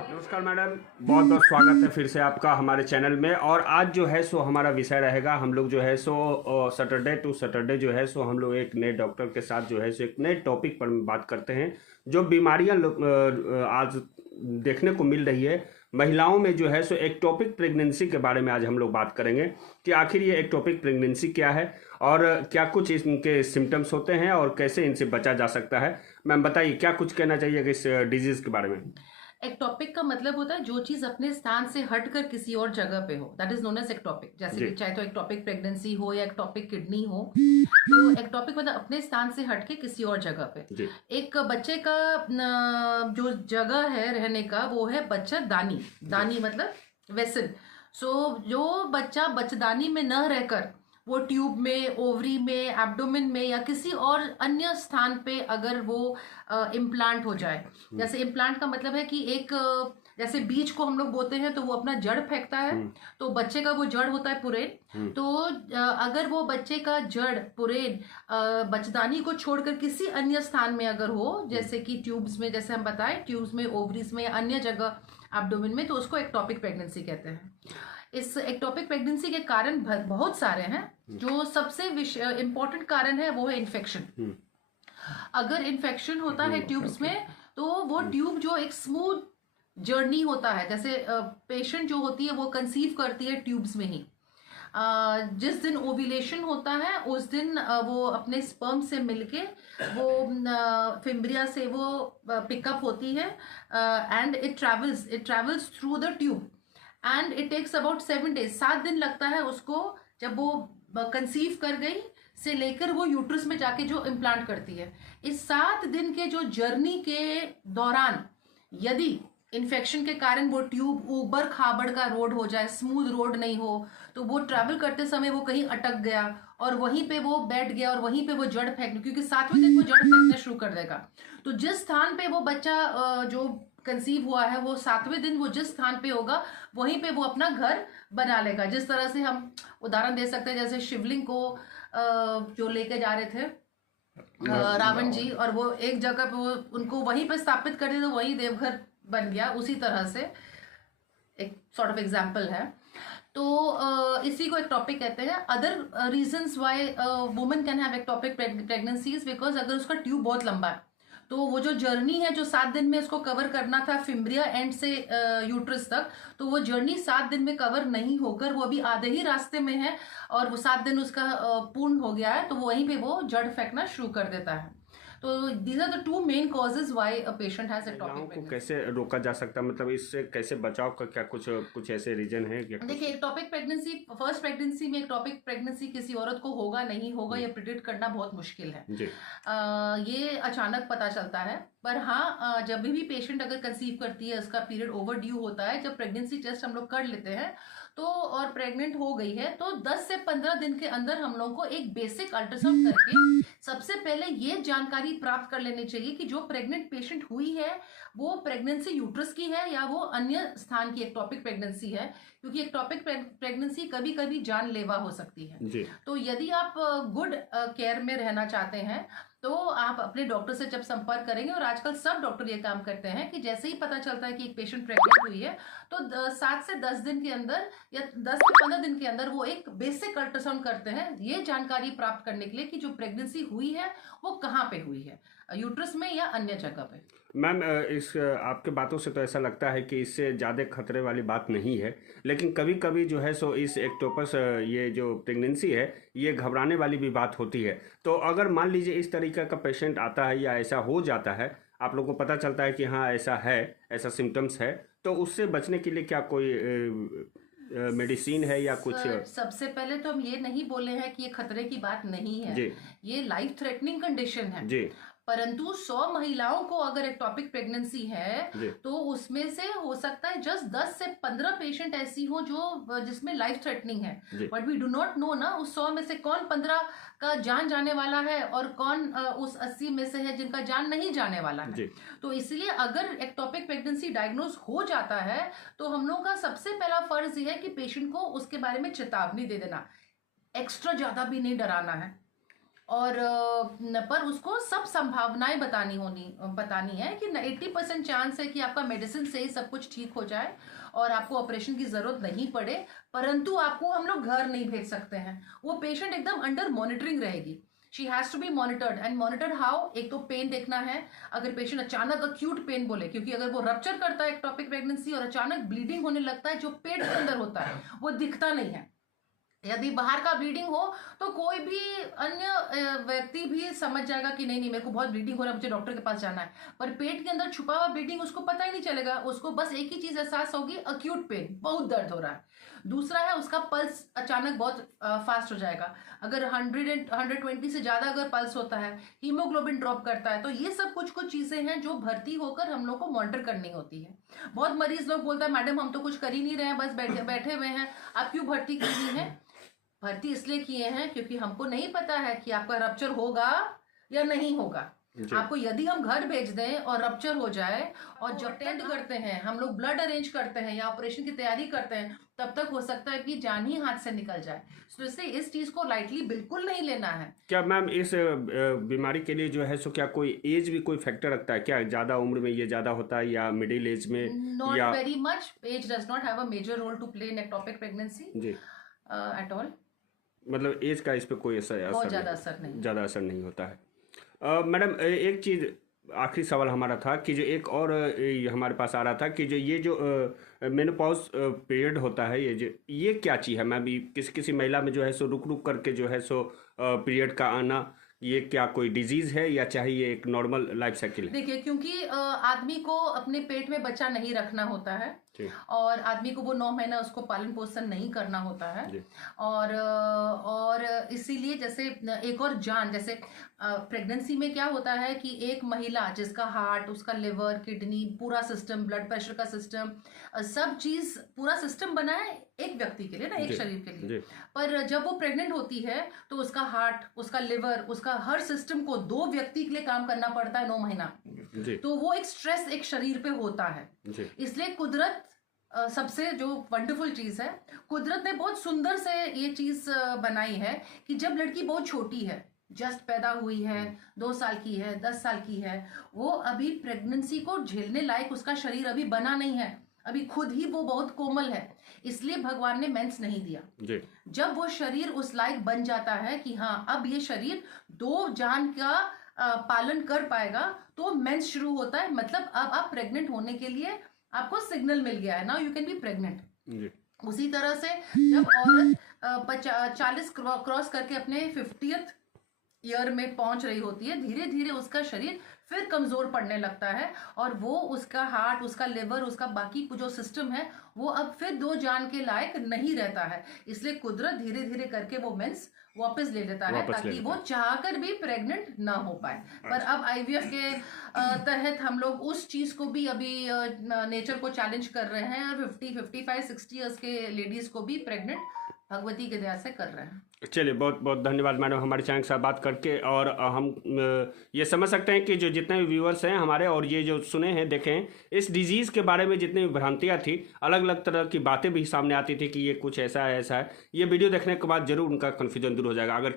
नमस्कार मैडम, बहुत बहुत स्वागत है फिर से आपका हमारे चैनल में। और आज जो है सो हमारा विषय रहेगा, हम लोग जो है सो सैटरडे टू सैटरडे जो है सो हम लोग एक नए डॉक्टर के साथ जो है सो एक नए टॉपिक पर बात करते हैं। जो बीमारियां आज देखने को मिल रही है महिलाओं में जो है सो एक्टोपिक प्रेगनेंसी के बारे में आज हम लोग बात करेंगे कि आखिर ये एक्टोपिक प्रेगनेंसी क्या है और क्या कुछ इनके सिम्टम्स होते हैं और कैसे इनसे बचा जा सकता है। मैम बताइए, क्या कुछ कहना चाहिए इस डिजीज के बारे में। एक्टॉपिक का मतलब होता है जो चीज अपने स्थान से हटकर किसी और जगह पे हो, that is known as ectopic. जैसे कि चाहे तो एक्टॉपिक प्रेगनेंसी हो या एक्टॉपिक किडनी हो, तो एक्टॉपिक मतलब अपने स्थान से हटके किसी और जगह पे। एक बच्चे का जो जगह है रहने का वो है बच्चादानी। दानी मतलब वेसल। सो जो बच्चा बच्चेदानी में न रहकर वो ट्यूब में, ओवरी में, एब्डोमेन में या किसी और अन्य स्थान पे अगर वो इम्प्लांट हो जाए। जैसे इम्प्लांट का मतलब है कि एक जैसे बीज को हम लोग बोते हैं तो वो अपना जड़ फेंकता है, तो बच्चे का वो जड़ होता है पुरेन। तो अगर वो बच्चे का जड़ पुरेन बच्चेदानी को छोड़कर किसी अन्य स्थान में अगर हो, जैसे कि ट्यूब्स में, जैसे हम बताएं ट्यूब्स में, ओवरीज में या अन्य जगह एब्डोमेन में, तो उसको एक्टॉपिक प्रेगनेंसी कहते हैं। इस एक्टोपिक प्रेगनेंसी के कारण बहुत सारे हैं। जो सबसे इम्पोर्टेंट कारण है वो है इन्फेक्शन। अगर इन्फेक्शन होता है ट्यूब्स में तो वो ट्यूब जो एक स्मूथ जर्नी होता है, जैसे पेशेंट जो होती है वो कंसीव करती है ट्यूब्स में ही। जिस दिन ओव्यूलेशन होता है उस दिन वो अपने स्पर्म से मिलके वो फिम्ब्रिया से वो पिकअप होती है and it travels through the tube and it takes about 7 days। 7 दिन लगता है उसको, जब वो कंसीव कर गई से लेकर वो यूट्रस में जाके जो इम्प्लांट करती है। इस 7 दिन के जो जर्नी के दौरान यदि इन्फेक्शन के कारण वो ट्यूब ऊबड़ खाबड़ का रोड हो जाए, स्मूथ रोड नहीं हो, तो वो ट्रैवल करते समय वो कहीं अटक गया और वहीं पे वो बैठ गया और वहीं पे वो जड़ फेंक, क्योंकि 7वें दिन वो जड़ फेंकना शुरू कर देगा। तो जिस स्थान पे वो बच्चा जो कंसीव हुआ है वो 7वें दिन वो जिस स्थान पे होगा वहीं पे वो अपना घर बना लेगा। जिस तरह से हम उदाहरण दे सकते हैं, जैसे शिवलिंग को जो लेके जा रहे थे रावण जी, और वो एक जगह पे वो उनको वहीं पे स्थापित कर दिया तो वही देवघर बन गया। उसी तरह से एक सॉर्ट ऑफ एग्जाम्पल है। तो इसी को एक्टॉपिक कहते हैं। Other reasons why women can have ectopic pregnancies, because अगर उसका ट्यूब बहुत लंबा है तो वो जो जर्नी है जो 7 दिन में उसको कवर करना था फिम्ब्रिया एंड से यूट्रस तक, तो वो जर्नी 7 दिन में कवर नहीं होकर वो अभी आधे ही रास्ते में है और वो 7 दिन उसका पूर्ण हो गया है, तो वहीं पे वो जड़ फेंकना शुरू कर देता है। तो these are the 2 main causes why a patient has ectopic pregnancy. को कैसे रोका जा सकता है, मतलब इससे कैसे बचाव का क्या कुछ कुछ ऐसे रीजन है? देखिए, एक्टॉपिक प्रेगनेंसी, फर्स्ट प्रेगनेंसी में एक्टॉपिक प्रेगनेंसी किसी औरत को होगा नहीं होगा ये प्रिडिक्ट करना बहुत मुश्किल है। ये अचानक पता चलता है। पर हाँ, जब भी पेशेंट अगर कंसीव करती है, उसका पीरियड ओवर ड्यू होता है, जब प्रेगनेंसी टेस्ट हम लोग कर लेते हैं तो और प्रेग्नेंट हो गई है, तो 10 से 15 दिन के अंदर हम लोग को एक बेसिक अल्ट्रासाउंड करके सबसे पहले ये जानकारी प्राप्त कर लेनी चाहिए कि जो प्रेग्नेंट पेशेंट हुई है वो प्रेगनेंसी यूट्रस की है या वो अन्य स्थान की एक्टॉपिक प्रेगनेंसी है, क्योंकि एक्टॉपिक प्रेगनेंसी कभी कभी जानलेवा हो सकती है। तो यदि आप गुड केयर में रहना चाहते हैं तो आप अपने डॉक्टर से जब संपर्क करेंगे, और आजकल सब डॉक्टर ये काम करते हैं कि जैसे ही पता चलता है कि एक पेशेंट प्रेग्नेंट हुई है तो 7 से 10 दिन के अंदर या 10 से 15 दिन के अंदर वो एक बेसिक अल्ट्रासाउंड करते हैं, ये जानकारी प्राप्त करने के लिए कि जो प्रेगनेंसी हुई है वो कहाँ पे हुई है, यूट्रस में या अन्य जगह पे। मैम, इस आपके बातों से तो ऐसा लगता है कि इससे ज़्यादा खतरे वाली बात नहीं है, लेकिन कभी कभी जो है सो इस एक्टोपस ये जो प्रेगनेंसी है ये घबराने वाली भी बात होती है। तो अगर मान लीजिए इस तरीके का पेशेंट आता है या ऐसा हो जाता है, आप लोगों को पता चलता है कि हाँ ऐसा है, ऐसा सिम्टम्स है, तो उससे बचने के लिए क्या कोई मेडिसिन है या कुछ? सबसे पहले तो हम ये नहीं बोले हैं कि ये खतरे की बात नहीं है, ये लाइफ थ्रेटनिंग कंडीशन है जी। परंतु 100 महिलाओं को अगर एक्टॉपिक प्रेगनेंसी है तो उसमें से हो सकता है जस्ट 10 से 15 पेशेंट ऐसी हो जो जिसमें लाइफ थ्रेटनिंग है, but we do not know ना उस 100 में से कौन 15 का जान जाने वाला है और कौन उस 80 में से है जिनका जान नहीं जाने वाला है। तो इसलिए अगर एक्टॉपिक प्रेगनेंसी डायग्नोज हो जाता है तो हम लोग का सबसे पहला फर्ज ये है कि पेशेंट को उसके बारे में चेतावनी दे देना, एक्स्ट्रा ज्यादा भी नहीं डराना है। और पर उसको सब संभावनाएं बतानी है कि 80% चांस है कि आपका मेडिसिन से ही सब कुछ ठीक हो जाए और आपको ऑपरेशन की जरूरत नहीं पड़े, परंतु आपको हम लोग घर नहीं भेज सकते हैं। वो पेशेंट एकदम अंडर मॉनिटरिंग रहेगी। She has to be monitored and monitored how, एक तो पेन देखना है। अगर पेशेंट अचानक अक्यूट पेन बोले, क्योंकि अगर वो रप्चर करता है एक्टोपिक प्रेगनेंसी और अचानक ब्लीडिंग होने लगता है जो पेट के अंदर होता है वो दिखता नहीं है, यदि बाहर का ब्लीडिंग हो तो कोई भी अन्य व्यक्ति भी समझ जाएगा कि नहीं नहीं मेरे को बहुत ब्लीडिंग हो रहा है, मुझे डॉक्टर के पास जाना है। पर पेट के अंदर छुपा हुआ ब्लीडिंग उसको पता ही नहीं चलेगा, उसको बस एक ही चीज एहसास होगी, अक्यूट पेन, बहुत दर्द हो रहा है। दूसरा है उसका पल्स अचानक बहुत फास्ट हो जाएगा। अगर 120 से ज्यादा अगर पल्स होता है, हीमोग्लोबिन ड्रॉप करता है, तो ये सब कुछ चीजें हैं जो भर्ती होकर हम लोग को मॉनिटर करनी होती है। बहुत मरीज लोग बोलता है मैडम हम तो कुछ कर ही नहीं रहे हैं, बस बैठे हुए हैं, आप क्यों भर्ती करनी है? भर्ती इसलिए किए हैं क्योंकि हमको नहीं पता है कि आपका रप्चर होगा या नहीं होगा। आपको यदि हम घर भेज दें और रप्चर हो जाए और जब अटेंड करते हैं, हम लोग ब्लड अरेंज करते हैं या ऑपरेशन की तैयारी करते हैं, तब तक हो सकता है कि जान ही हाथ से निकल जाए। तो इससे इस चीज को लाइटली बिल्कुल नहीं लेना है। क्या मैम इस बीमारी के लिए जो है सो क्या कोई एज भी कोई फैक्टर रखता है क्या? ज्यादा उम्र में ये ज्यादा होता है या मिडिल एज में? Not very much, age does not have a major role to play in ectopic pregnancy at all. मतलब एज का इस पे कोई बहुत ज़्यादा असर नहीं होता है। मैडम एक चीज़ आखिरी सवाल हमारा था कि जो एक और हमारे पास आ रहा था कि जो ये जो मेनोपॉज पीरियड होता है, ये क्या चीज़ है मैम? किसी महिला में जो है सो रुक करके जो है सो पीरियड का आना, ये क्या कोई डिजीज है या चाहे ये एक नॉर्मल लाइफ साइकिल है? देखिए, क्योंकि आदमी को अपने पेट में बच्चा नहीं रखना होता है और आदमी को वो 9 महीना उसको पालन पोषण नहीं करना होता है, और इसीलिए जैसे एक और जान, जैसे प्रेगनेंसी में क्या होता है कि एक महिला जिसका हार्ट, उसका लिवर, किडनी, पूरा सिस्टम, ब्लड प्रेशर का सिस्टम, सब चीज पूरा सिस्टम बना है एक व्यक्ति के लिए ना, एक शरीर के लिए। पर जब वो प्रेग्नेंट होती है तो उसका हार्ट, उसका लिवर, उसका हर सिस्टम को 2 व्यक्ति के लिए काम करना पड़ता है 9 महीना। तो वो एक स्ट्रेस एक शरीर पे होता है। इसलिए कुदरत सबसे जो वंडरफुल चीज है, कुदरत ने बहुत सुंदर से ये चीज बनाई है कि जब लड़की बहुत छोटी है, जस्ट पैदा हुई है, 2 साल की है, 10 साल की है, वो अभी प्रेगनेंसी को झेलने लायक उसका शरीर अभी बना नहीं है, अभी खुद ही वो बहुत कोमल है, इसलिए भगवान ने मेंस नहीं दिया। जब वो शरीर उस लायक बन जाता है कि हाँ अब ये शरीर 2 जान का पालन कर पाएगा, तो मेंस शुरू होता है। मतलब अब आप प्रेग्नेंट होने के लिए आपको सिग्नल मिल गया है, now you can be pregnant. उसी तरह से जब औरत 40 क्रॉस करके अपने 50th ईयर में पहुंच रही होती है, धीरे धीरे उसका शरीर फिर कमजोर पड़ने लगता है और वो उसका हार्ट, उसका लिवर, उसका बाकी जो सिस्टम है वो अब फिर 2 जान के लायक नहीं रहता है। इसलिए कुदरत धीरे धीरे करके वो मेंस वापस ले लेता है ताकि वो चाहकर भी प्रेग्नेंट ना हो पाए। पर अब आईवीएफ के तहत हम लोग उस चीज को भी अभी नेचर को चैलेंज कर रहे हैं और 50, 55, 60 इयर्स के लेडीज को भी प्रेग्नेंट भगवती के दया से कर रहे हैं। चलिए, बहुत बहुत धन्यवाद मैडम हमारे चैनल के साथ बात करके। और हम ये समझ सकते हैं कि जो जितने भी व्यूअर्स हैं हमारे और ये जो सुने हैं, देखें, इस डिजीज़ के बारे में जितनी भी भ्रांतियाँ थी, अलग अलग तरह की बातें भी सामने आती थी कि ये कुछ ऐसा है ऐसा है, ये वीडियो देखने के बाद जरूर उनका कन्फ्यूजन दूर हो जाएगा। अगर